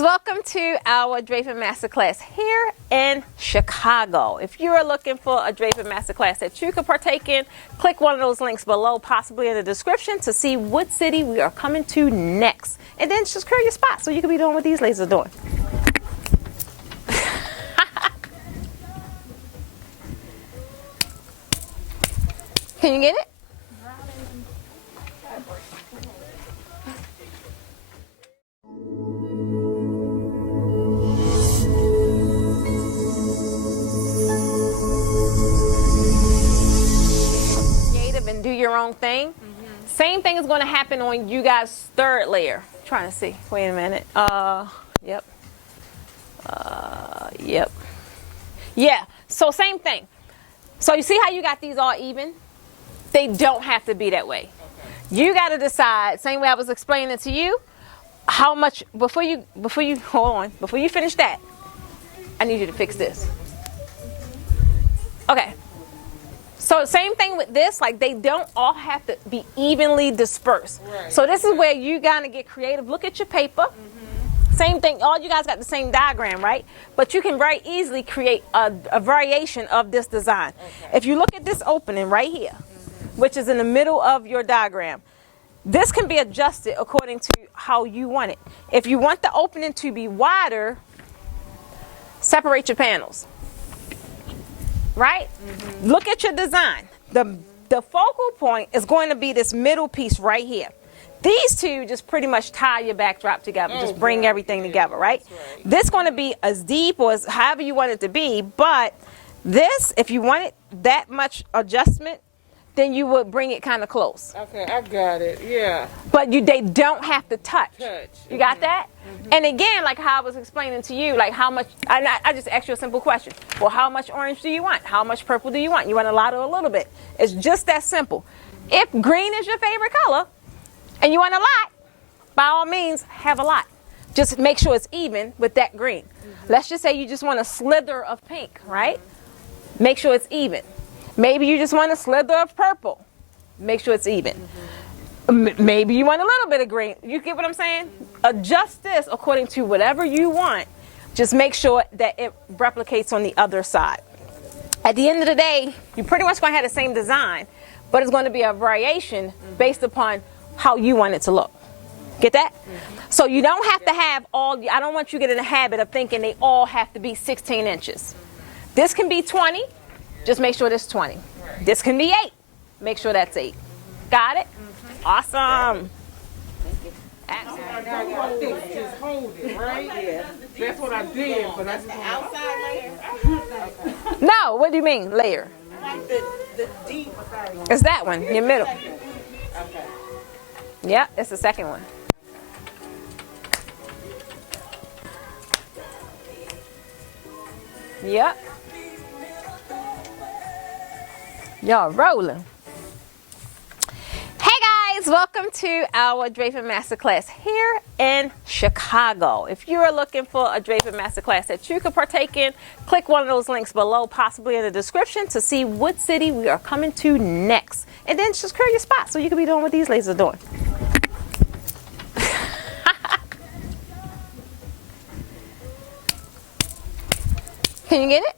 welcome to our Draping Masterclass here in Chicago. If you are looking for a Draping Masterclass that you could partake in, click one of those links below, possibly in the description, to see what city we are coming to next. And then secure your spot so you can be doing what these ladies are doing. Can you get it? And do your own thing. Same thing is going to happen on you guys' third layer. Trying to see. Wait a minute. Yep. Yep. Yeah. So same thing. So you see how you got these all even? They don't have to be that way. Okay. You got to decide. Same way I was explaining to you. How much before you hold on, before you finish that, I need you to fix this. Okay. So same thing with this, like they don't all have to be evenly dispersed. Right. So this is where you gotta get creative. Look at your paper. Same thing, all you guys got the same diagram, right? But you can very easily create a variation of this design. Okay. If you look at this opening right here, which is in the middle of your diagram, this can be adjusted according to how you want it. If you want the opening to be wider, separate your panels. Right? Look at your design. The focal point is going to be this middle piece right here. These two just pretty much tie your backdrop together. Just bring everything together, right? This is going to be as deep or as however you want it to be. But this, if you want it that much adjustment, then you would bring it kind of close. Okay, I got it. Yeah. But they don't have to touch. You got that? And again, like how I was explaining to you, like how much, I just asked you a simple question. Well, how much orange do you want? How much purple do you want? You want a lot or a little bit? It's just that simple. If green is your favorite color and you want a lot, by all means, have a lot. Just make sure it's even with that green. Let's just say you just want a slither of pink, right? Make sure it's even. Maybe you just want a slither of purple. Make sure it's even. Maybe you want a little bit of green. You get what I'm saying? Adjust this according to whatever you want. Just make sure that it replicates on the other side. At the end of the day, you're pretty much going to have the same design, but it's going to be a variation based upon how you want it to look. Get that? So you don't have to have I don't want you to get in the habit of thinking they all have to be 16 inches. This can be 20. Just make sure this is 20. This can be 8. Make sure that's 8. Got it? Awesome. Just hold it, right? Yeah. That's what I did, but that's the outside layer. No, what do you mean, layer? Like the deep. It's that one, your middle. Okay. Yeah, it's the second one. Yep. Y'all rolling. Hey guys, welcome to our Draping Masterclass here in Chicago. If you are looking for a Draping Masterclass that you could partake in, click one of those links below, possibly in the description, to see what city we are coming to next. And then secure your spot so you can be doing what these ladies are doing. Can you get it?